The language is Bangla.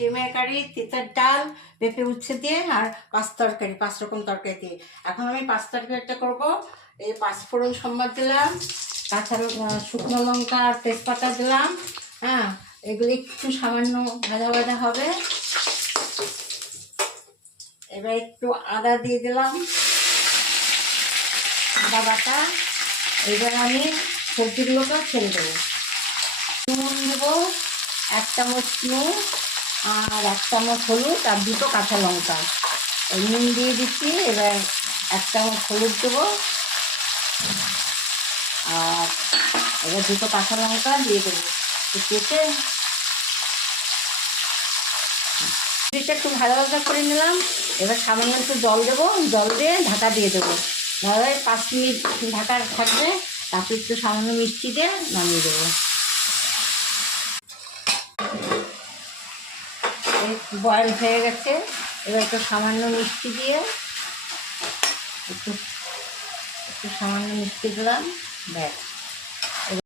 ডিমের কারি, তিতের ডাল, পেঁপে উচ্ছে দিয়ে আর পাঁচ তরকারি, 5 রকম তরকারি দিয়ে। এখন আমি পাঁচ তরকারিটা করবো। এই 5 ফোড়ন সম্বাদ দিলাম, কাঁচা শুকনো লঙ্কা আর তেজপাতা দিলাম। হ্যাঁ, এগুলি একটু সামান্য ভাজা ভাজা হবে। এবার একটু আদা দিয়ে দিলাম, আদা বাটা। এবার আমি সবজিগুলোকে ছেড়ে দেবো। নুন দেবো 1 চামচ নুন, আর 1 চামচ হলুদ, আর 2টো কাঁচা লঙ্কা। নুন দিয়ে দিচ্ছি। এবার 1 চামচ হলুদ দেবো, আর এবার 2টো কাঁচা লঙ্কা দিয়ে দেবো। কেটে একটু ভাজা ভাজা করে নিলাম। এবার সামান্য একটু জল দেবো, জল দিয়ে ঢাকা দিয়ে দেবো। ধরো 5 মিনিট ঢাকা থাকবে, তারপর একটু সামান্য মিষ্টি দিয়ে নামিয়ে দেবো। বয়েল হয়ে গেছে। এবার একটু সামান্য মিষ্টি দিয়ে একটু সামান্য মিষ্টি দিলাম, ব্যাস।